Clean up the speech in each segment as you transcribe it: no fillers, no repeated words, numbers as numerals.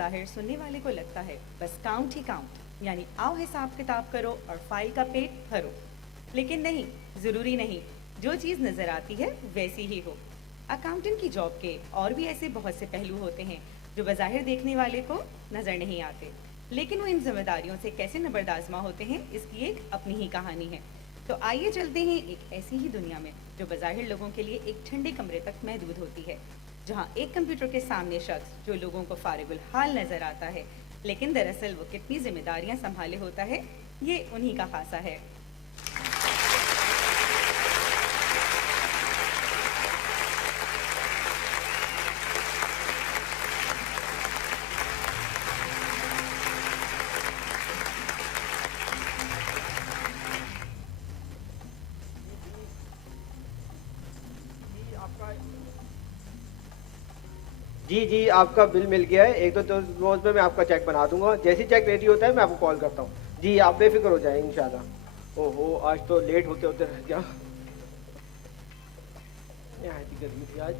बज़ाहिर सुनने वाले को लगता है बस काउंट ही काउंट, यानी आओ हिसाब किताब करो और फाइल का पेट भरो। लेकिन नहीं, ज़रूरी नहीं, जो चीज़ नज़र आती है वैसी ही हो। अकाउंटेंट की जॉब के और भी ऐसे बहुत से पहलू होते हैं जो बज़ाहिर देखने वाले को नज़र नहीं आते, लेकिन वो इन जिम्मेदारियों से कैसे नबरदाज़मा होते हैं इसकी एक अपनी ही कहानी है। तो आइए चलते हैं एक ऐसी ही दुनिया में जो बज़ाहिर लोगों के लिए एक ठंडे कमरे तक महदूद होती है, जहाँ एक कंप्यूटर के सामने शख्स जो लोगों को फारिगुल हाल नज़र आता है, लेकिन दरअसल वो कितनी जिम्मेदारियाँ संभाले होता है, ये उन्हीं का खासा है। जी जी, आपका बिल मिल गया है। एक दो रोज में मैं आपका चेक बना दूंगा। जैसे चेक रेडी होता है मैं आपको कॉल करता हूँ। जी आप बेफिक्र हो जाएं इंशाल्लाह। ओहो, आज तो लेट होते होते रह गया। यहाँ की गर्मी थी आज।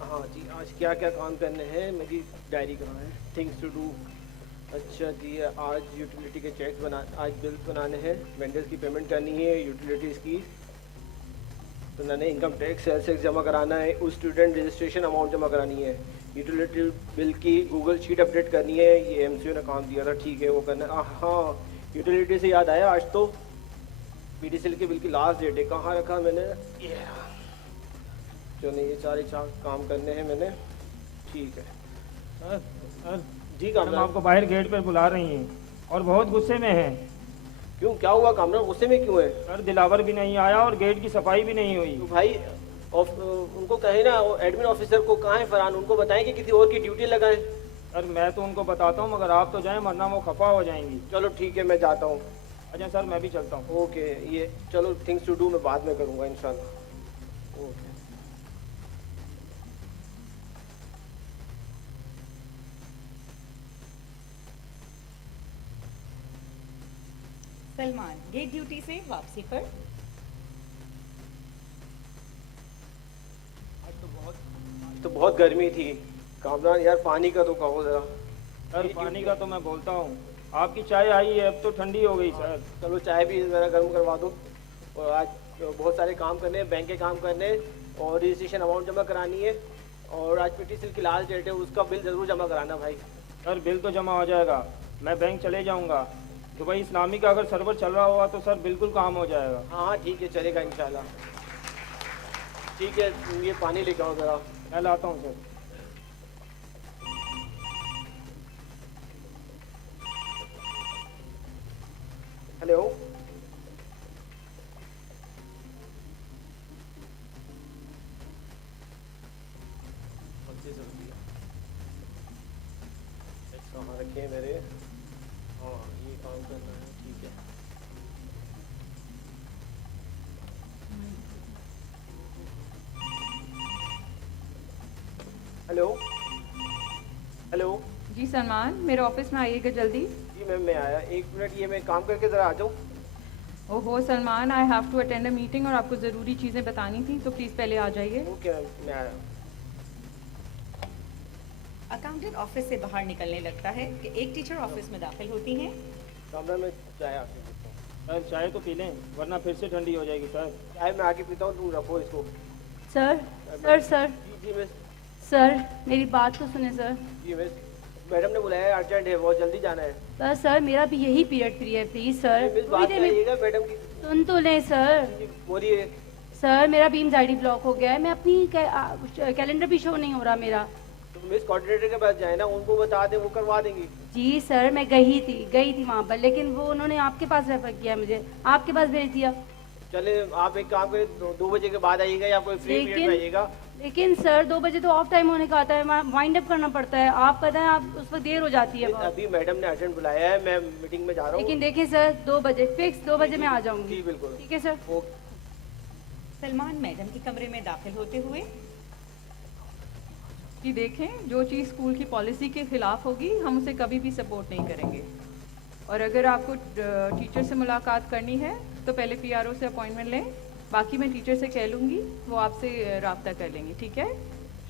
हाँ जी, आज क्या क्या काम करने हैं मेरी डायरी कहाँ है, थिंग्स टू डू। अच्छा जी, आज यूटिलिटी के चेक्स आज बिल्स बनाने हैं, वेंडर्स की पेमेंट करनी है, यूटिलिटीज़ की, तो मैंने इनकम टैक्स सेल्स टैक्स जमा कराना है, उस स्टूडेंट रजिस्ट्रेशन अमाउंट जमा करानी है, यूटिलिटी बिल की गूगल शीट अपडेट करनी है, ये एमसीओ ने काम दिया था, ठीक है वो करना है। हाँ, यूटिलिटी से याद आया, आज तो पीडीसीएल के बिल की लास्ट डेट है, कहाँ रखा मैंने, चलो ये सारे काम करने हैं मैंने, ठीक है। सर जी कामरान, आपको बाहर गेट पर बुला रही हैं और बहुत गुस्से में हैं। क्यों, क्या हुआ कामरान, गुस्से में क्यों है? सर दिलावर भी नहीं आया और गेट की सफाई भी नहीं हुई। तो भाई उनको कहें ना, एडमिन ऑफिसर को, कहाँ है फरहान, उनको बताएं कि किसी और की ड्यूटी लगाएं। सर मैं तो उनको बताता हूँ मगर आप तो जाएं वरना वो खफा हो जाएंगी। चलो ठीक है, मैं जाता हूँ। अच्छा सर मैं भी चलता हूँ। ओके, ये चलो थिंग्स टू डू मैं बाद में करूँगा इंशाल्लाह। ओके। सलमान गेट ड्यूटी से वापसी पर। तो बहुत गर्मी थी कामरान, यार पानी का तो कहो जरा। सर पानी का तो मैं बोलता हूँ, आपकी चाय आई है अब तो ठंडी हो गई सर। चलो चाय भी ज़रा गर्म करवा दो। और आज बहुत सारे काम करने हैं, बैंक के काम करने हैं, और रजिस्ट्रेशन अमाउंट जमा करानी है, और आज पीटीसीएल की लास्ट डेट है, उसका बिल ज़रूर जमा कराना भाई। सर बिल तो जमा हो जाएगा, मैं बैंक चले जाऊँगा। दुबई इस्लामी का अगर सर्वर चल रहा होगा तो सर बिल्कुल काम हो जाएगा। हाँ ठीक है, चलेगा इंशाल्लाह। ठीक है, ये पानी लेके आओ ज़रा। मैं लाता हूँ सर। हेलो, कहाँ रखे हैं मेरे? हाँ ये काम करना है, ठीक है। Hello hello. जी सलमान, मेरे ऑफिस में आइएगा जल्दी। जी मैम मैं आया, एक मिनट, ये मैं काम करके ज़रा आ जाऊँ। ओहो Salman, I have to attend a meeting और आपको ज़रूरी चीज़ें बतानी थी, तो प्लीज़ पहले आ जाइए। ओके मैम, मैं आया। अकाउंटेंट ऑफिस से बाहर निकलने लगता है कि एक टीचर ऑफिस में दाखिल होती हैं। कमरा में चाय आके पीता हूँ। सर चाय तो पी लें वरना फिर से ठंडी हो जाएगी सर। चाय मैं आके पीता हूँ, तुम रखो इसको। सर सर सर जी जी मिस। सर मेरी बात तो सुने सर। जी मिस, मैडम ने बुलाया है, अर्जेंट है, बहुत जल्दी जाना है। सर मेरा भी यही पीरियड फ्री है, प्लीज सर मिस थोड़ी बात देर में करिएगा मैडम की। सुन तो लें सर। जी, बोलिए। सर मेरा बीम्स आईडी ब्लॉक हो गया है, मैं अपनी कैलेंडर भी शो नहीं हो रहा मेरा। तो मिस कोऑर्डिनेटर के पास जाए ना, उनको बता दें, वो करवा देंगी। जी सर मैं गई थी वहाँ पर, लेकिन वो उन्होंने आपके पास रेफर किया, मुझे आपके पास भेज दिया। चले आप एक काम करें, 2 बजे के बाद आइएगा या कोई फ्री पीरियड में आइएगा। लेकिन सर 2 बजे तो ऑफ टाइम होने का आता है, वाइंड अप करना पड़ता है, आप पता है आप उस वक्त देर हो जाती है बहुत। अभी मैडम ने अर्जेंट बुलाया है, मैं मीटिंग में जा रहा हूँ। लेकिन देखें सर 2 बजे फिक्स, 2 बजे मैं आ जाऊंगी। जी बिल्कुल, ठीक है सर। सलमान मैडम के कमरे में दाखिल होते हुए। कि देखें, जो चीज़ स्कूल की पॉलिसी के ख़िलाफ़ होगी हम उसे कभी भी सपोर्ट नहीं करेंगे, और अगर आपको टीचर से मुलाकात करनी है तो पहले पीआरओ से अपॉइंटमेंट लें, बाकी मैं टीचर से कह लूँगी, वो आपसे रब्ता कर लेंगी। ठीक है,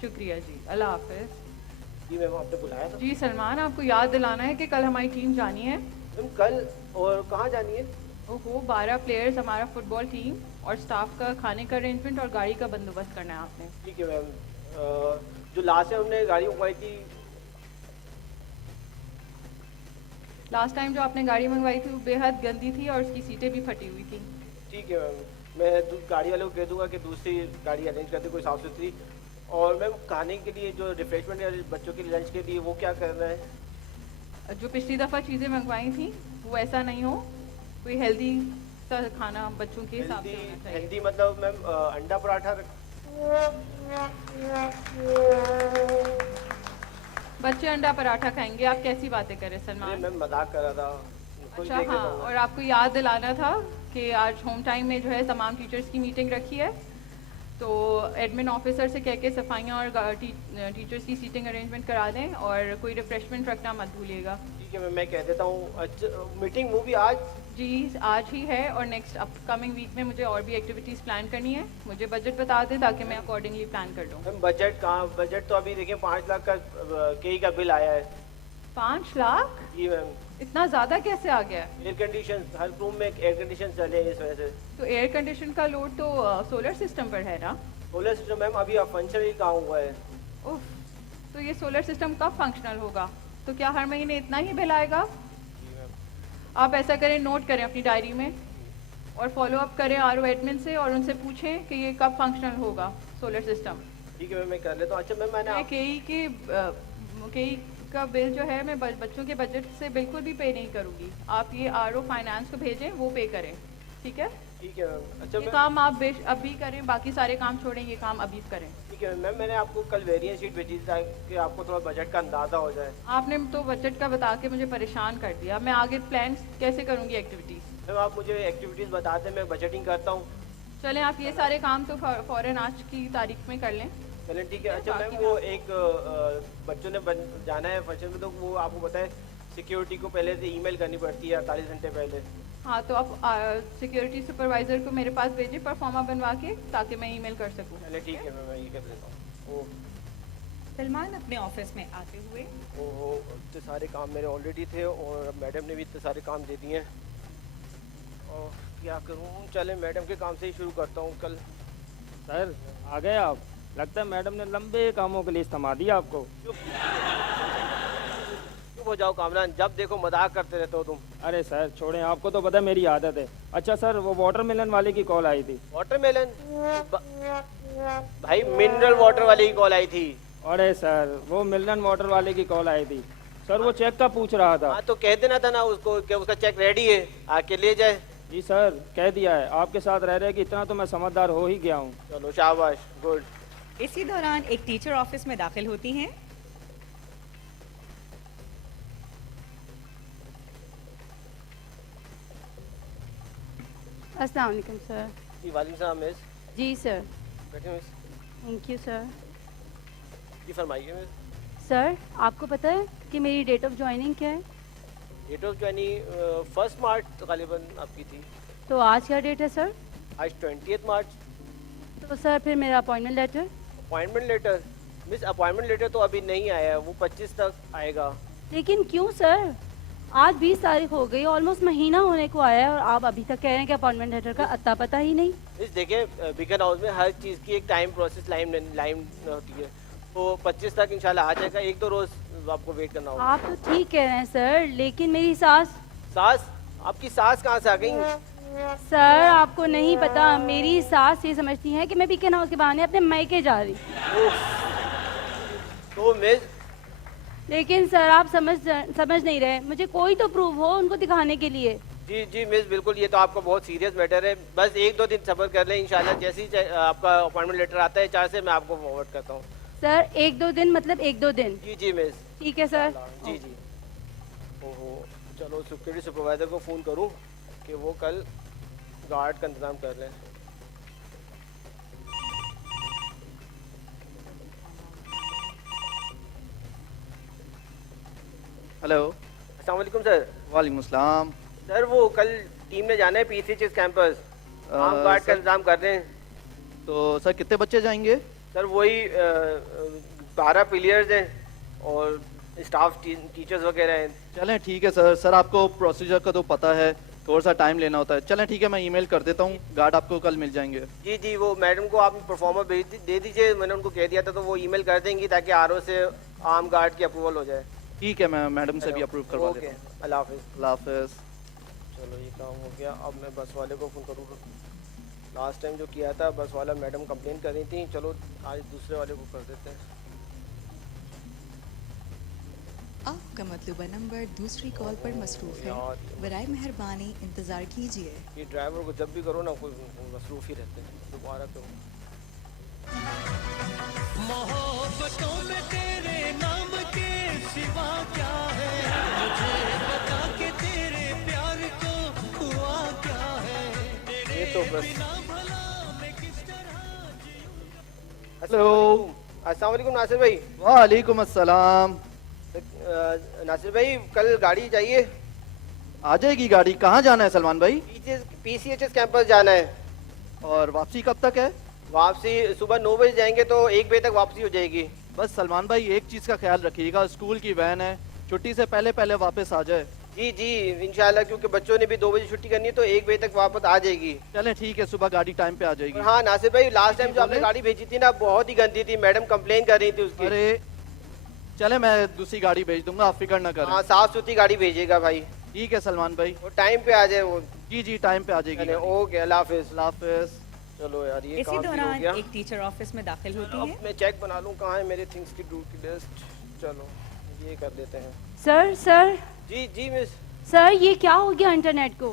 शुक्रिया जी, अल्लाह हाफ़िज़। जी मैम, आपने बुलाया था? जी सलमान, आपको याद दिलाना है कि कल हमारी टीम जानी है। मैम कल, और कहाँ जानी है? ओहो, 12 प्लेयर्स, हमारा फुटबॉल टीम और स्टाफ का खाने का अरेंजमेंट और गाड़ी का बंदोबस्त करना है आपने। ठीक है मैम। जो लास्ट टाइम हमने गाड़ी मंगवाई थी, लास्ट टाइम जो आपने गाड़ी मंगवाई थी वो बेहद गंदी थी और उसकी सीटें भी फटी हुई थी। ठीक है मैम, मैं गाड़ी वाले को कह दूंगा कि दूसरी गाड़ी अरेंज कर दे, कोई साफ सुथरी। और मैम खाने के लिए जो रिफ्रेशमेंट है बच्चों के लंच के लिए, वो क्या करना है? जो पिछली दफ़ा चीज़ें मंगवाई थी वो ऐसा नहीं हो, कोई हेल्दी सा खाना बच्चों के हिसाब से होना चाहिए। हेल्दी मतलब मैम अंडा पराठा बच्चे अंडा पराठा खाएंगे? आप कैसी बातें कर रहे हैं अरे सलमान? मैम मजाक कर रहा था, कुछ अच्छा देख लेता हाँ, हूँ। और आपको याद दिलाना था कि आज होम टाइम में जो है तमाम टीचर्स की मीटिंग रखी है, तो एडमिन ऑफिसर से कह के सफाइयाँ और टीचर्स की सीटिंग अरेंजमेंट करा दें और कोई रिफ्रेशमेंट रखना मत भूलिएगा। ठीक है मैम, मैं कह देता हूँ। अच्छा, मीटिंग वो भी आज? जी आज ही है और नेक्स्ट अपकमिंग वीक में मुझे और भी एक्टिविटीज़ प्लान करनी है। मुझे बजट बता दें ताकि मैं अकॉर्डिंगली प्लान कर दूँ। मैम बजट कहाँ? बजट तो अभी देखिए 5 लाख का केई का बिल आया है। 5 लाख? जी मैम, इतना ज़्यादा कैसे आ गया? एयर कंडीशन, हर रूम में एयर कंडीशन चले हैं इस वजह से। तो एयर कंडीशन का लोड तो सोलर सिस्टम पर है ना? सोलर सिस्टम मैम अभी फंक्शन ही कहाँ हुआ है? उफ, तो ये सोलर सिस्टम कब फंक्शनल होगा? तो क्या हर महीने इतना ही बिल आएगा? जी मैम। आप ऐसा करें, नोट करें अपनी डायरी में और फॉलो अप करें आरओ एडमिन से और उनसे पूछें कि ये कब फंक्शनल होगा सोलर सिस्टम। ठीक है मैम, मैं कर लेता हूँ। अच्छा मैम, मैंने मैं केई का बिल जो है मैं बच्चों के बजट से बिल्कुल भी पे नहीं करूँगी। आप ये आरओ फाइनेंस को भेजें, वो पे करें, ठीक है? ठीक है मैम। अच्छा ये मैम, काम आप अभी करें, बाकी सारे काम छोड़ें, ये काम अभी करें। ठीक है मैम, मैंने आपको कल वेरिएंस शीट भेजी थी ताकि आपको थोड़ा बजट का अंदाज़ा हो जाए। आपने तो बजट का बता के मुझे परेशान कर दिया। मैं आगे प्लान कैसे करूँगी एक्टिविटीज़? मैम आप मुझे एक्टिविटीज़ बता दें, मैं बजटिंग करता हूँ। चलें, आप ये सारे काम तो फ़ौरन आज की तारीख में कर लें। चलें ठीक है। अच्छा मैम, बाकी वो एक बच्चों ने जाना है फंक्शन में, तो वो आपको बताए सिक्योरिटी को पहले से ईमेल करनी पड़ती है 48 घंटे पहले। हाँ, तो आप सिक्योरिटी सुपरवाइज़र को मेरे पास भेजें परफॉर्मा बनवा के, ताकि मैं ईमेल कर सकूँ। चलिए ठीक है मैम, मैं ये कर देता हूँ। सलमान अपने ऑफिस में आते हुए ओहो, इतने सारे काम मेरे ऑलरेडी थे और मैडम ने भी इतने सारे काम दे दिए हैं, और क्या करूँ? चले मैडम के काम से ही शुरू करता हूँ कल। सर आ गए आप? लगता है मैडम ने लंबे कामों के लिए थमा दिया आपको। चुप हो जाओ कामरान, जब देखो मजाक करते रहते हो तुम। अरे सर छोड़ें, आपको तो पता है मेरी आदत है। अच्छा सर, वो वाटरमेलन वाले की कॉल आई थी। वाटरमेलन? भाई मिनरल वाटर वाली की कॉल आई थी। अरे सर, वो मिलन वाटर वाले की कॉल आई थी। सर वो चेक का पूछ रहा था। हाँ तो कह देना था ना उसको कि उसका चेक रेडी है, आके ले जाए। जी सर, कह दिया है। आपके साथ रह रहे कि इतना तो मैं समझदार हो ही गया हूँ। चलो शाबाश, गुड। इसी दौरान एक टीचर ऑफिस में दाखिल होती हैं। अस्सलाम वालेकुम सर। जी वालेकुम सलाम मिस। जी सर। बैठे मिस। Thank you sir. जी फरमाइए मिस। सर, आपको पता है कि मेरी डेट ऑफ ज्वाइनिंग क्या है? डेट ऑफ ज्वाइनिंग 1 मार्च गालिबन आपकी थी। तो आज क्या डेट है सर? आज 20 मार्च। तो सर फिर मेरा appointment letter? Appointment letter? Miss appointment letter तो अभी नहीं आया है, वो 25 तक आएगा। लेकिन क्यों सर? आज 20 तारीख हो गई, ऑलमोस्ट महीना होने को आया है और आप अभी तक कह रहे हैं कि अपॉइंटमेंट लेटर का अता पता ही नहीं। मिस देखिए, बिगन हाउस में हर चीज़ की एक टाइम प्रोसेस लाइन होती है, तो 25 तक इंशाल्लाह आ जाएगा। 1-2 रोज आपको वेट करना होगा। आप तो ठीक कह रहे हैं सर, लेकिन मेरी सास। सास? आपकी सास कहाँ से आ गई? सर आपको नहीं पता, मेरी सास ये समझती है कि मैं बीकन हाउस के बहाने अपने मायके जा रही। तो मिस, लेकिन सर आप समझ नहीं रहे, मुझे कोई तो प्रूफ हो उनको दिखाने के लिए। जी जी मिस, बिल्कुल, ये तो आपका बहुत सीरियस मैटर है। बस 1-2 दिन सब्र कर लें, इंशाल्लाह जैसे ही आपका अपॉइंटमेंट लेटर आता है 4 से मैं आपको फॉरवर्ड करता हूँ। सर 1-2 दिन मतलब 1-2 दिन? जी जी मिस। ठीक है सर। जी जी। ओहो, चलो सिक्योरिटी सुपरवाइजर को फ़ोन करूँ कि वो कल गार्ड का इंतज़ाम कर लें। हेलो। अस्सलाम वालेकुम सर। वालेकुम अस्सलाम। सर वो कल टीम ने जाना है पीसीएचएस कैंपस, हम गार्ड का सर, इंतजाम कर रहे हैं। तो सर कितने बच्चे जाएंगे? सर वही 12 प्लेयर्स हैं, और स्टाफ टीचर्स वगैरह हैं। चलें ठीक है सर। सर आपको प्रोसीजर का तो पता है, थोड़ा सा टाइम लेना होता है। चलें ठीक है, मैं ईमेल कर देता हूँ, गार्ड आपको कल मिल जाएंगे। जी जी, वो मैडम को आप परफॉर्मर दे दीजिए, मैंने उनको कह दिया था तो वो ईमेल कर देंगी ताकि आरओ से आर्म गार्ड की अप्रूवल हो जाए। ठीक है, मैं मैडम से भी अप्रूव करवा ओके, देता हूँ। अल्लाह हाफिज़। अल्लाह हाफिज़। चलो ये काम हो गया। अब मैं बस वाले को फ़ोन करूँगा। लास्ट टाइम जो किया था बस वाला मैडम कंप्लेन कर रही थी, चलो आज दूसरे वाले को कर देते हैं। आपका मतलूबा नंबर दूसरी कॉल पर मसरूफ़ है, यार, बराए मेहरबानी इंतज़ार कीजिए। ये ड्राइवर को जब भी करो ना कोई मसरूफ़ ही रहते हैं, दोबारा करो। मोहब्बतों में तेरे नाम के सिवा क्या है, मुझे बता के तेरे प्यार को हुआ क्या है, ये तो बस। बिना भला मैं किस तरह जीऊंगा। हेलो। अस्सलाम वालेकुम नासिर भाई। वालेकुम अस्सलाम। नासिर भाई कल गाड़ी चाहिए। आ जाएगी गाड़ी। कहाँ जाना है सलमान भाई? पीसीएचएस कैंपस जाना है। और वापसी कब तक है? वापसी सुबह 9 बजे जाएंगे तो 1 बजे तक वापसी हो जाएगी। बस सलमान भाई एक चीज़ का ख्याल रखिएगा, स्कूल की वैन है, छुट्टी से पहले पहले वापस आ जाए। जी जी इंशाल्लाह, क्योंकि बच्चों ने भी 2 बजे छुट्टी करनी है तो 1 बजे तक वापस आ जाएगी। चलें ठीक है, सुबह गाड़ी टाइम पे आ जाएगी। और हाँ नासिर भाई, लास्ट टाइम जो आपने बोले? गाड़ी भेजी थी ना बहुत ही गंदी थी, मैडम कंप्लेन कर रही थी उसकी। अरे चले, मैं दूसरी गाड़ी भेज दूंगा, आप फिक्र ना करें। हाँ साफ सुथरी गाड़ी भेजिएगा भाई, ठीक है सलमान भाई। वो टाइम पे आ जाए वो। जी जी टाइम पे आ जाएगी गाड़ी। ओके, अल्लाह हाफिज़। अल्लाह हाफिज़। चलो यार ये इसी काम भी हो दौरान गया। एक टीचर ऑफिस में दाखिल होती अब है। मैं चेक बना लूँ कहाँ है मेरे थिंग्स की डू की लिस्ट। चलो ये कर लेते हैं। सर सर जी जी मिस। सर ये क्या हो गया इंटरनेट को?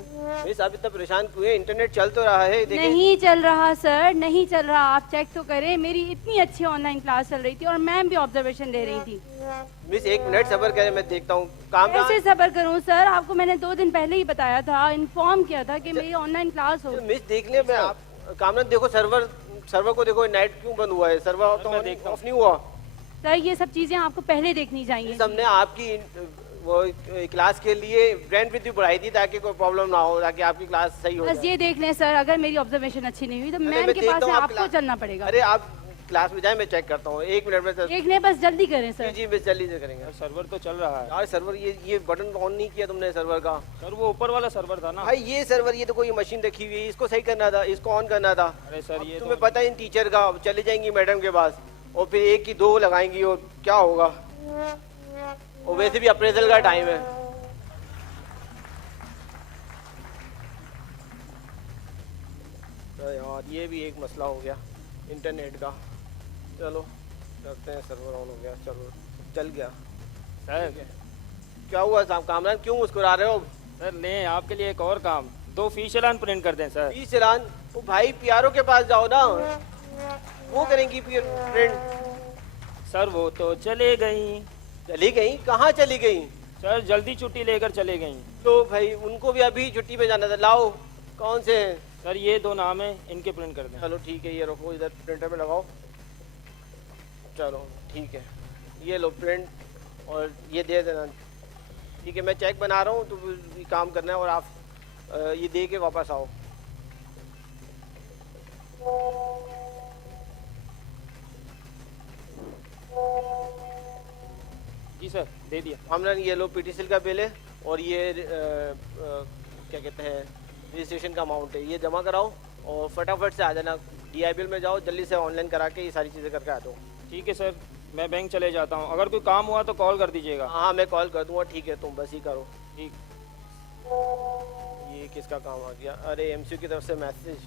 मिस आप इतना परेशान क्यों है? इंटरनेट चल तो रहा है, देखिए। नहीं चल रहा सर, नहीं चल रहा। आप चेक तो करें, मेरी इतनी अच्छी ऑनलाइन क्लास चल रही थी और मैम भी ऑब्जर्वेशन ले रही थी। मिस 1 मिनट सब्र करें, मैं देखता हूँ काम ना। कैसे सब्र करूं सर? आपको मैंने 2 दिन पहले ही बताया था, इन्फॉर्म किया था कि मेरी ऑनलाइन क्लास हो। मिस देख ले, मैं आप कामना देखो सर्वर को देखो, नेट क्यों बंद हुआ है? सर्वर तो ऑफ नहीं हुआ। सर ये सब चीजें आपको पहले देखनी चाहिए। मिस हमने आपकी वो क्लास के लिए ब्रांड विड्थ भी बढ़ाई थी ताकि कोई प्रॉब्लम ना हो, ताकि आपकी क्लास सही हो बस जाए। ये देख लें सर, अगर मेरी ऑब्जर्वेशन अच्छी नहीं हुई तो अरे मैम मैं के देखता पास हूँ से आप आपको क्लास- चलना पड़ेगा। अरे आप क्लास में जाए, मैं चेक करता हूँ 1 मिनट में। देख लें, बस जल्दी करें जी सर। जी मिस जल्दी से करेंगे। सर्वर तो चल रहा है यार सर्वर ये बटन ऑन नहीं किया तुमने सर्वर का। सर, वो ऊपर वाला सर्वर था ना। भाई ये सर्वर, ये तो कोई मशीन रखी हुई है, इसको सही करना था, इसको ऑन करना था। अरे सर अब ये तुम्हें तो पता है इन टीचर का, अब चले जाएंगी मैडम के पास और फिर 1 की 2 लगाएंगी और क्या होगा। और वैसे भी अप्रेजल का टाइम है। तो यार ये भी एक मसला हो गया इंटरनेट का। चलो करते हैं, सर्वर ऑन हो गया, चलो चल गया। सर, क्या हुआ साहब कामरान, क्यों मुस्कुरा रहे हो? सर लें आपके लिए एक और काम, 2 फीस चालान प्रिंट कर दें सर। 20 चालान? वो भाई पीआरओ के पास जाओ ना, वो करेंगी प्रिंट। सर वो तो चले गई। चली गई? कहाँ चली गई? सर जल्दी छुट्टी लेकर चले गई। तो भाई उनको भी अभी छुट्टी पे जाना था। लाओ, कौन से हैं? सर ये 2 नाम है, इनके प्रिंट कर दें। चलो ठीक है, ये रखो इधर प्रिंटर में लगाओ। चलो ठीक है, ये लो प्रिंट और ये दे देना। ठीक है, मैं चेक बना रहा हूँ तो ये काम करना है और आप ये दे के वापस आओ। जी सर दे दिया। हमने ये लो पीटीसीएल का बिल है और ये क्या कहते हैं रजिस्ट्रेशन का अमाउंट है, ये जमा कराओ और फटाफट से आ जाना। DIBL में जाओ, जल्दी से ऑनलाइन करा के ये सारी चीज़ें करके आ जाओ। ठीक है सर, मैं बैंक चले जाता हूँ, अगर कोई काम हुआ तो कॉल कर दीजिएगा। हाँ मैं कॉल कर दूंगा। ठीक है, तुम बस ही करो। ठीक। ये किसका काम आ गया? अरे MCU की तरफ से मैसेज।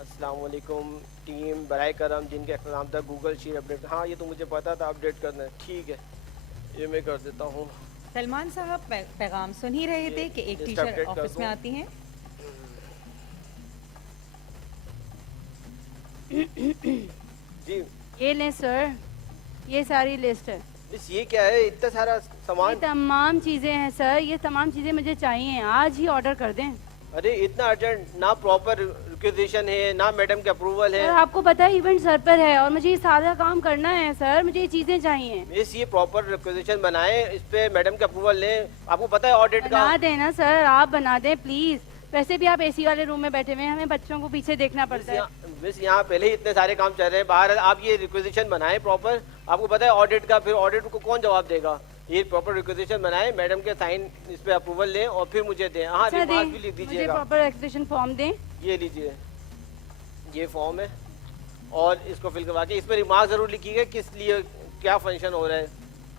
अस्सलाम वालेकुम टीम, बराए करम जिनके एग्जाम था गूगल शीट अपडेट। हाँ ये तो मुझे पता था, अपडेट करना है। ठीक है, ये मैं कर देता हूँ। सलमान साहब पैगाम सुन ही रहे थे कि एक लिस्ट टीचर अपडेट कर ऑफिस में दूं। आती हैं। जी ये लें सर, ये सारी लिस्ट है। मिस ये क्या है, इतना सारा ये सामान? तमाम चीजें हैं सर, ये तमाम चीजें मुझे चाहिए, आज ही ऑर्डर कर दें। अरे इतना अर्जेंट, ना प्रॉपर रिक्वेजिशन है ना मैडम के अप्रूवल सर है। आपको पता है इवेंट सर पर है और मुझे ये सारा काम करना है सर, मुझे ये चीजें चाहिए। मिस ये प्रॉपर रिक्वेजिशन बनाए, इस पे मैडम के अप्रूवल लें। आपको पता है ऑडिट का। बना दें ना सर, आप बना दें प्लीज। वैसे भी आप AC वाले रूम में बैठे हुए हैं, हमें बच्चों को पीछे देखना पड़ता है। मिस यहाँ पहले ही इतने सारे काम चल रहे हैं बाहर, आप ये रिक्वेजिशन बनाएं प्रॉपर आपको पता है ऑडिट का, फिर ऑडिट को कौन जवाब देगा? ये प्रॉपर रिक्वेजिशन बनाए, मैडम के साइन इस पे अप्रूवल लें और फिर मुझे दें। हाँ, अच्छा, रिमार्क्स दें। भी लिख मुझे दीजिएगा। प्रॉपर एक्सप्रेशन फॉर्म दें। ये लीजिए, ये फॉर्म है और इसको फिल करवा के इसमें रिमार्क जरूर लिखिएगा किस लिए क्या फंक्शन हो रहा है।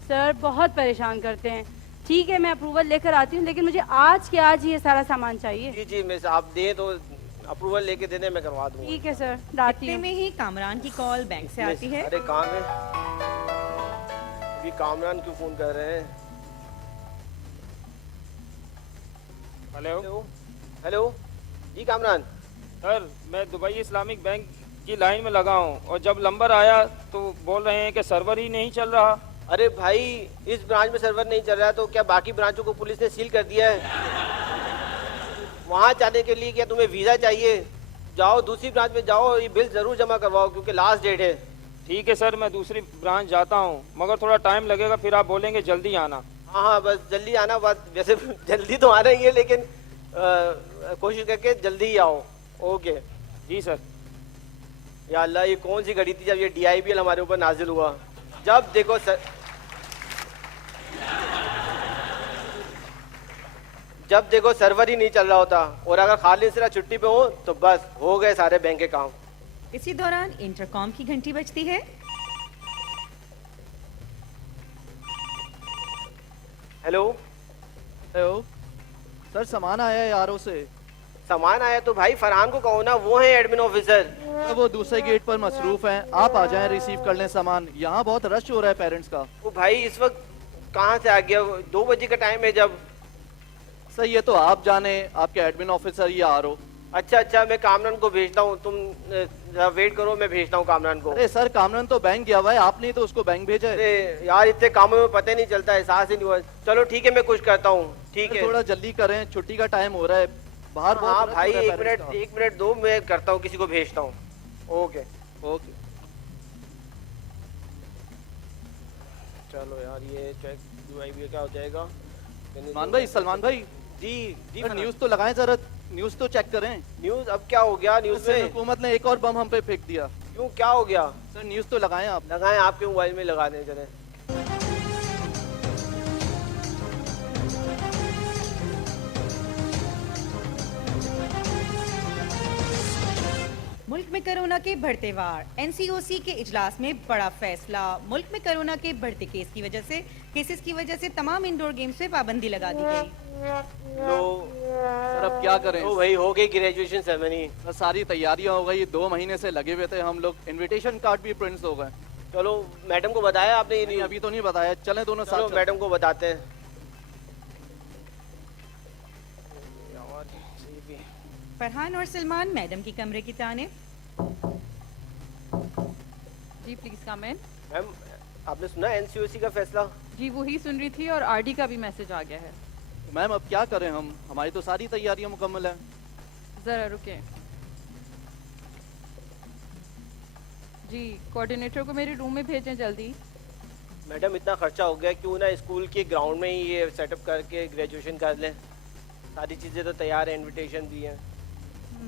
सर बहुत परेशान करते हैं। ठीक है, मैं अप्रूवल लेकर आती हूँ, लेकिन मुझे आज के आज ये सारा सामान चाहिए। जी जी, मिस आप दें तो अप्रूवल लेके दे दें, मैं करवा दूंगा। ठीक है सर, लाती इतने हूँ। में ही कामरान की कॉल बैंक से आती है। अरे काम है, अभी कामरान क्यों फोन कर रहे हैं? हेलो हेलो हेलो, जी कामरान। सर, मैं दुबई इस्लामिक बैंक की लाइन में लगा हूँ और जब नंबर आया तो बोल रहे हैं कि सर्वर ही नहीं चल रहा। अरे भाई, इस ब्रांच में सर्वर नहीं चल रहा है तो क्या बाकी ब्रांचों को पुलिस ने सील कर दिया है? वहाँ जाने के लिए क्या तुम्हें वीजा चाहिए? जाओ दूसरी ब्रांच में जाओ, ये बिल जरूर जमा करवाओ क्योंकि लास्ट डेट है। ठीक है सर, मैं दूसरी ब्रांच जाता हूँ, मगर थोड़ा टाइम लगेगा, फिर आप बोलेंगे जल्दी आना। हाँ हाँ, बस जल्दी आना। बस वैसे जल्दी तो आना ही है, लेकिन कोशिश करके जल्दी ही आओ। ओके जी सर। या अल्लाह, ये कौन सी घड़ी थी जब ये DIBL हमारे ऊपर नाजिल हुआ? जब देखो जब देखो सर्वर ही नहीं चल रहा होता, और अगर खालिद सिरा छुट्टी पे हो तो बस हो गए सारे बैंक के काम। इसी दौरान इंटरकॉम की घंटी बजती है। हेलो हेलो सर, सामान आया है यारों से। सामान आया तो भाई फरहान को कहो ना, वो है एडमिन ऑफिसर। सर, वो दूसरे गेट पर मसरूफ हैं, आप आ जाएं रिसीव कर लें सामान। यहाँ बहुत रश हो रहा है पेरेंट्स का। वो भाई इस वक्त कहाँ से आ गया? 2 बजे का टाइम है जब। सर ये तो आप जाने, आपके एडमिन ऑफिसर ये आ रो। अच्छा अच्छा, मैं कामरान को भेजता हूँ, तुम वेट करो, मैं भेजता हूँ कामरान को। अरे सर, कामरान तो बैंक गया हुआ है, आपने तो उसको बैंक भेजा है। अरे यार, इतने कामों में पता ही नहीं चलता, एहसास ही नहीं हुआ। चलो ठीक है, मैं कुछ करता हूँ। ठीक है, थोड़ा जल्दी करें, छुट्टी का टाइम हो रहा है बाहर। हाँ बहुत भाई, रश हो रहा है पेरेंट्स का। एक मिनट दो, मैं करता हूँ, किसी को भेजता हूँ। Okay okay. चलो यार, ये चेक UIB क्या हो जाएगा? सलमान भाई जी जी, न्यूज तो लगाएं जरा, न्यूज तो चेक करें। न्यूज अब क्या हो गया? न्यूज सर, में हुकूमत ने एक और बम हम पे फेंक दिया। क्यों, क्या हो गया? सर न्यूज तो लगाएं आप। लगाएं, आपके मोबाइल में लगा दें चले। मुल्क में कोरोना के बढ़ते वार, NCOC के इजलास में बड़ा फैसला। मुल्क में कोरोना के बढ़ते केसेस की वजह से तमाम इंडोर गेम्स पे पाबंदी लगा दी गई। लो सर अब क्या करें? तो वही हो गई ग्रेजुएशन सेरेमनी। सर, सारी तैयारियां हो गई, 2 महीने से लगे हुए थे हम लोग, इनविटेशन कार्ड भी प्रिंट्स हो गए। चलो, मैडम को बताया आपने? ये नहीं, न्यूज़? अभी तो नहीं बताया, चलें दोनों साथ चलो चलते मैडम को बताते हैं। फरहान और सलमान मैडम की कमरे की ताने। जी प्लीज कम इन। मैम, आपने सुना NCOC का फैसला? जी वही सुन रही थी और RD का भी मैसेज आ गया है। हैं। मैम अब क्या करें हम, हमारी तो सारी तैयारियां मुकम्मल हैं। ज़रा रुके जी, कोऑर्डिनेटर को मेरे रूम में भेजें जल्दी। मैडम, इतना खर्चा हो गया, क्यों ना स्कूल के ग्राउंड में ही ये सेटअप करके ग्रेजुएशन कर लें? सारी चीज़ें तो तैयार है, इनविटेशन भी है।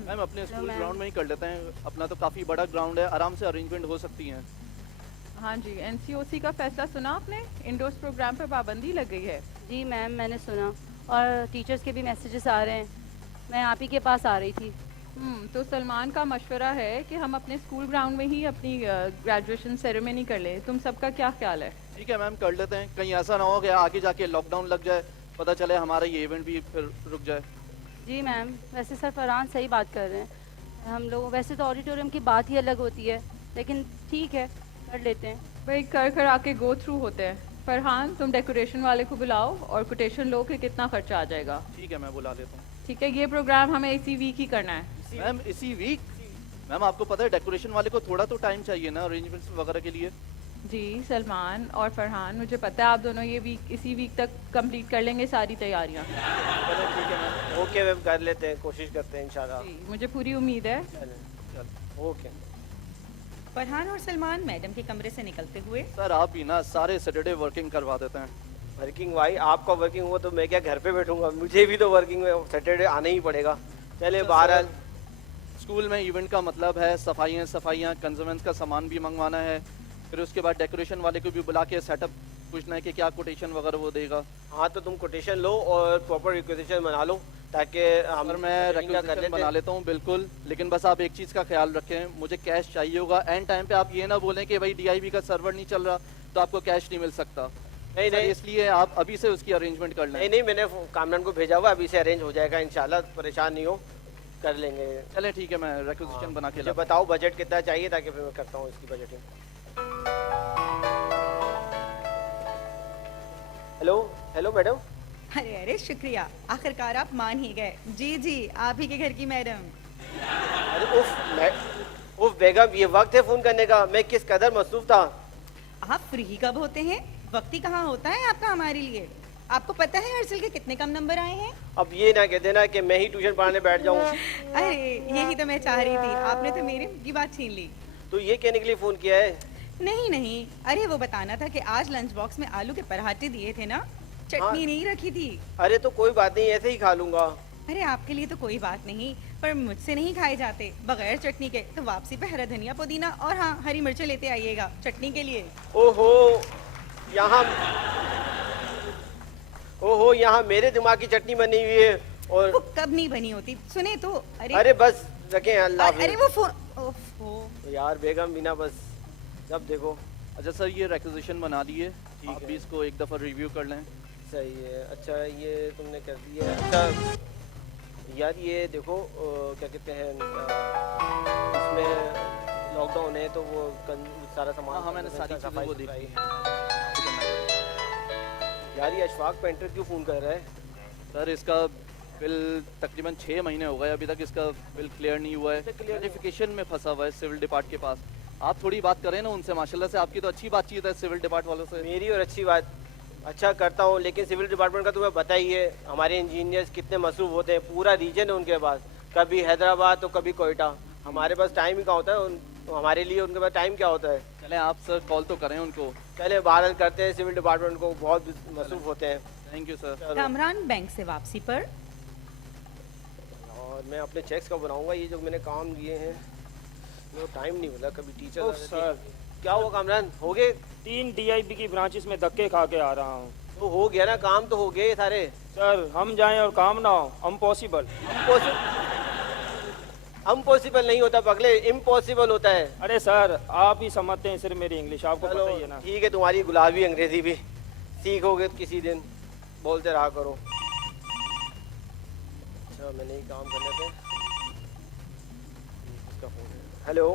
मैम अपने स्कूल मैम। ग्राउंड में ही कर लेते हैं, अपना तो काफी बड़ा ग्राउंड है, आराम से अरेंजमेंट हो सकती हैं। हाँ जी, NCOC का फैसला सुना आपने? इंडोर्स प्रोग्राम पर पाबंदी लग गई है। जी मैम, मैंने सुना, और टीचर्स के भी मैसेजेस आ रहे हैं। मैं आप ही के पास आ रही थी। तो सलमान का मशवरा है कि हम अपने स्कूल ग्राउंड में ही अपनी ग्रेजुएशन सेरेमनी कर लें। तुम सबका क्या ख्याल है? ठीक है मैम, कर लेते हैं। कहीं ऐसा ना हो कि आगे जाके लॉकडाउन लग जाए, पता चले हमारा ये इवेंट भी फिर रुक जाए। जी मैम, वैसे सर फरहान सही बात कर रहे हैं। हम लोग वैसे तो ऑडिटोरियम की बात ही अलग होती है, लेकिन ठीक है, कर लेते हैं। भाई कर कर आके गो थ्रू होते हैं। फरहान, तुम डेकोरेशन वाले को बुलाओ और कोटेशन लो कि कितना खर्चा आ जाएगा। ठीक है, मैं बुला लेता हूँ। ठीक है, ये प्रोग्राम हमें इसी वीक ही करना है। मैम इसी वीक? मैम आपको पता है डेकोरेशन वाले को थोड़ा तो टाइम चाहिए ना अरेंजमेंट्स वगैरह के लिए। जी सलमान और फरहान, मुझे पता है आप दोनों ये वीक इसी वीक तक कंप्लीट कर लेंगे सारी तैयारियां। चलो ठीक है मैम। ओके मैम, कर लेते हैं, कोशिश करते हैं इंशाल्लाह। जी मुझे पूरी उम्मीद है। चलो ओके। फरहान और सलमान मैडम के कमरे से निकलते हुए। सर आप भी ना सारे सैटरडे वर्किंग करवा देते हैं। वर्किंग भाई, आपका वर्किंग हुआ तो मैं क्या घर पे बैठूंगा? मुझे भी तो वर्किंग में सैटरडे आना ही पड़ेगा। चले बहरहाल, स्कूल में इवेंट का मतलब है सफाइयाँ, कंज्यूमेंस का सामान भी मंगवाना है, फिर उसके बाद डेकोरेशन वाले को भी बुला के सेटअप पूछना है कि क्या कोटेशन वगैरह वो देगा। हाँ तो तुम कोटेशन लो और प्रॉपर रिक्वेजिशन बना लो ताकि हम और मैं रिक्वेजिशन बना लेता हूँ बिल्कुल, लेकिन बस आप एक चीज़ का ख्याल रखें, मुझे कैश चाहिए होगा। एंड टाइम पे आप ये ना बोलें कि भाई DIB का सर्वर नहीं चल रहा तो आपको कैश नहीं मिल सकता। नहीं नहीं, इसलिए आप अभी से उसकी अरेंजमेंट कर लें। नहीं नहीं, मैंने कामरान को भेजा हुआ, अभी से अरेंज हो जाएगा इंशाल्लाह, परेशान नहीं हो, कर लेंगे। चलें ठीक है, मैं रिक्वेजिशन बना के मुझे बताओ बजट कितना चाहिए ताकि फिर मैं करता हूँ इसकी बजटिंग। Hello hello madam. अरे अरे शुक्रिया, आखिरकार आप मान ही गए। जी जी, आप ही के घर की मैडम। अरे उफ बेगम, ये वक्त है फोन करने का, मैं किस कदर मसरूफ था। आप फ्री कब होते हैं? वक्त ही कहाँ होता है आपका हमारे लिए। आपको पता है अर्सुल के कितने कम नंबर आए हैं? अब ये ना कह देना कि मैं ही ट्यूशन पढ़ाने बैठ जाऊँ। अरे यही तो मैं चाह रही थी, आपने तो मेरे की बात छीन ली। तो ये कहने के लिए फोन किया है? नहीं नहीं, अरे वो बताना था कि आज लंच बॉक्स में आलू के पराठे दिए थे ना, चटनी नहीं रखी थी। अरे तो कोई बात नहीं, ऐसे ही खा लूंगा। अरे आपके लिए तो कोई बात नहीं, पर मुझसे नहीं खाए जाते बगैर चटनी के। तो वापसी पे हरा धनिया पुदीना और हाँ हरी मिर्चें लेते आइएगा चटनी के लिए। ओहो यहाँ मेरे दिमाग की चटनी बनी हुई है और वो कब नहीं बनी होती, सुने तो। अरे बस रखें, अल्लाह हाफ़िज़। अरे वो फोन, ओफो यार बेगम बिना बस जब देखो। अच्छा सर, ये रिक्वेजिशन बना लिए, आप भी इसको एक दफ़ा रिव्यू कर लें। सही है। अच्छा ये तुमने कर दिया। अच्छा यार ये देखो क्या कहते हैं, इसमें लॉकडाउन है तो वो सारा सामान। हाँ मैंने सारी चीज़ें वो देखी हैं। यार ये अशफाक पेंटर क्यों फ़ोन कर रहा है? सर इसका बिल तकरीबन 6 महीने हो गए, अभी तक इसका बिल क्लियर नहीं हुआ है। वेरिफिकेशन में फंसा हुआ है सिविल डिपार्ट के पास। आप थोड़ी बात करें ना उनसे, माशाल्लाह से आपकी तो अच्छी बातचीत है सिविल डिपार्ट वालों से। मेरी और अच्छी बात, अच्छा करता हूँ, लेकिन सिविल डिपार्टमेंट का तुम्हें पता ही है हमारे इंजीनियर्स कितने मसरूफ़ होते हैं। पूरा रीजन है उनके पास, कभी हैदराबाद तो कभी कोयटा। हमारे पास टाइम ही कहाँ होता है, तो हमारे लिए उनके पास टाइम क्या होता है। चलें आप सर कॉल तो करें उनको। चले बहरहाल करते हैं, सिविल डिपार्टमेंट को बहुत मसरूफ़ होते हैं। Thank you sir. Kamran bank से वापसी पर। और मैं अपने चेक्स का बनाऊंगा, ये जो मैंने काम दिए हैं वो टाइम नहीं मिला। कभी टीचर सर क्या हुआ कामरान, हो गए? 3 DIB की ब्रांचेस में धक्के खा के आ रहा हूँ। तो हो गया ना, काम तो हो गए सारे। सर हम जाएं और काम ना हो, इम्पॉसिबल। इम्पॉसिबल नहीं होता पगले, इम्पॉसिबल होता है। अरे सर आप ही समझते हैं सिर्फ मेरी इंग्लिश, आपको पता ही है ना। ठीक है, तुम्हारी गुलाबी अंग्रेजी भी सीखोगे किसी दिन, बोलते रहा करो। अच्छा मैंने ही काम करने थे। हेलो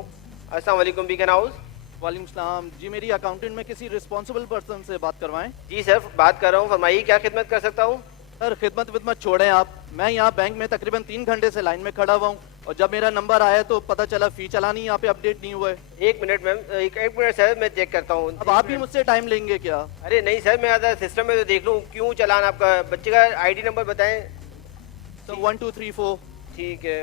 अस्सलाम वालेकुम बीकन हाउस। वालेकुम सलाम जी, मेरी अकाउंटेंट में किसी रिस्पॉन्सिबल पर्सन से बात करवाएं। जी सर बात कर रहा हूँ, फरमाइए क्या खिदमत कर सकता हूँ। सर खिदमत विदमत छोड़ें आप, मैं यहाँ बैंक में तकरीबन 3 घंटे से लाइन में खड़ा हुआ हूँ और जब मेरा नंबर आया तो पता चला फी चलानी यहाँ पे अपडेट नहीं हुआ है। एक मिनट मैम, एक मिनट सर मैं चेक करता हूँ। अब आप भी मुझसे टाइम लेंगे क्या? अरे नहीं सर, मैं आता सिस्टम में तो देख लूँ क्यों चलान। आपका बच्चे का ID नंबर बताएं। तो 1 2 3 4। ठीक है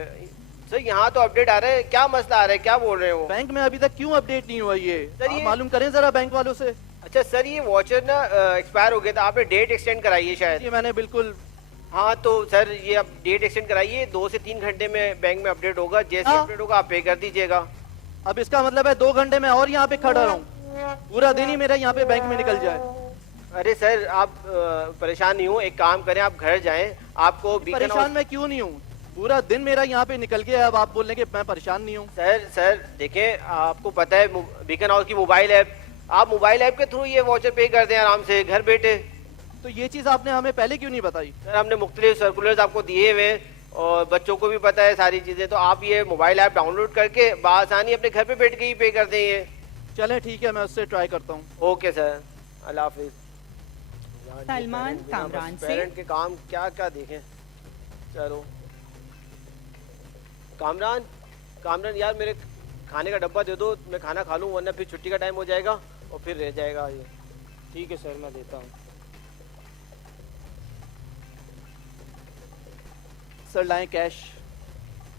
सर, यहाँ तो अपडेट आ रहा है, क्या मसला आ रहा है, क्या बोल रहे हो? बैंक में अभी तक क्यों अपडेट नहीं हुआ ये? सर, आप ये- मालूम करें जरा बैंक वालों से। अच्छा सर ये वॉचर ना एक्सपायर हो गया था, आपने डेट एक्सटेंड कराई है शायद। ये मैंने बिल्कुल। हाँ तो सर ये अब डेट एक्सटेंड कराइए, 2 से 3 घंटे में बैंक में अपडेट होगा। जैसे हाँ। अपडेट होगा आप पे कर दीजिएगा। अब इसका मतलब है 2 घंटे में और यहाँ पे खड़ा रहूँ, पूरा दिन ही मेरा यहाँ पे बैंक में निकल जाए। अरे सर आप परेशान नहीं हो, एक काम करें आप घर जाएं, आपको बीकन परेशान हाउस- मैं क्यों नहीं हूँ, पूरा दिन मेरा यहाँ पे निकल गया, अब आप बोल रहे हैं कि मैं परेशान नहीं हूँ। सर देखें आपको पता है बीकन हाउस की मोबाइल ऐप, आप मोबाइल ऐप के थ्रू ये वॉचर पे कर दें आराम से घर बैठे। तो ये चीज़ आपने हमें पहले क्यों नहीं बताई? सर हमने मुख्तलिफ सर्कुलर्स आपको दिए हुए हैं और बच्चों को भी पता है सारी चीज़ें, तो आप ये मोबाइल ऐप डाउनलोड करके बआसानी अपने घर पे बैठ के ही पे कर देंगे। चलें ठीक है, मैं उससे ट्राई करता हूँ। ओके सर, अल्लाह हाफिज। सलमान कामरान से। पेरेंट के काम क्या क्या देखें। चलो कामरान यार मेरे खाने का डब्बा दे दो, मैं खाना खा लूँ वरना फिर छुट्टी का टाइम हो जाएगा और फिर रह जाएगा ये। ठीक है सर मैं देता हूँ। सर लाएं कैश।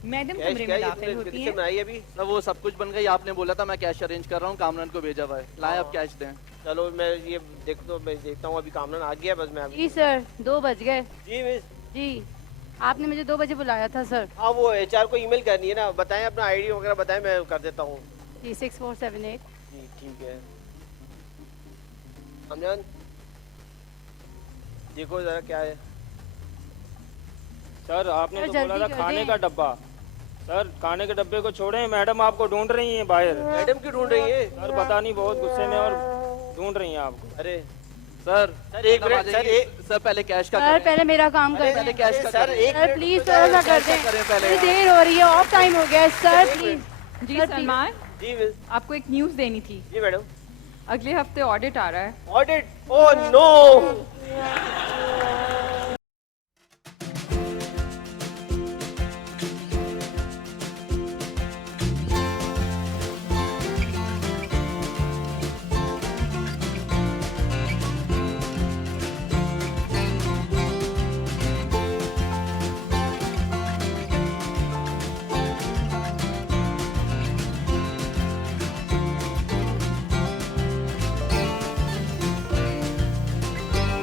मैडम कैश कमरे क्या में ये दाखिल तुमने होती किससे हैं। बनाई अभी? सर वो सब कुछ बन गई, आपने बोला था मैं कैश अरेंज कर रहा हूँ, कामरान को भेजा हुआ है, लाएं आप कैश दें। चलो मैं ये मैं देखता हूँ, अभी कामरान आ गया बस मैं अभी। जी सर 2 बज गए। जी मिस। जी आपने मुझे 2 बजे बुलाया था सर। हाँ वो HR को ईमेल करनी है ना, बताएं अपना ID वगैरह बताएं, मैं कर देता हूँ। जी 6478। जी ठीक है। अमजद देखो जरा क्या है। सर आपने सर, तो बोला था जल्दी कर खाने दें। का डब्बा। सर खाने के डब्बे को छोड़ें, मैडम आपको ढूंढ रही हैं बाहर। मैडम क्यों ढूंढ रही है? सर पता नहीं बहुत गुस्से में और ढूंढ रही हैं आपको। अरे सर सर, एक मैडम आ मिनट, जाएंगी। सर, सर पहले कैश का सर करें। पहले मेरा काम कर पहले दें। कैश का सर करें। एक सर मिनट प्लीज रुक थोड़ा सा जाइए। कर दें, करें पहले इतनी देर हो रही है, ऑफ टाइम हो गया है सर प्लीज। जी सर, सलमान, जी मिस, आपको एक न्यूज़ देनी थी। जी मैडम। अगले हफ्ते ऑडिट आ रहा है। ऑडिट? Oh no.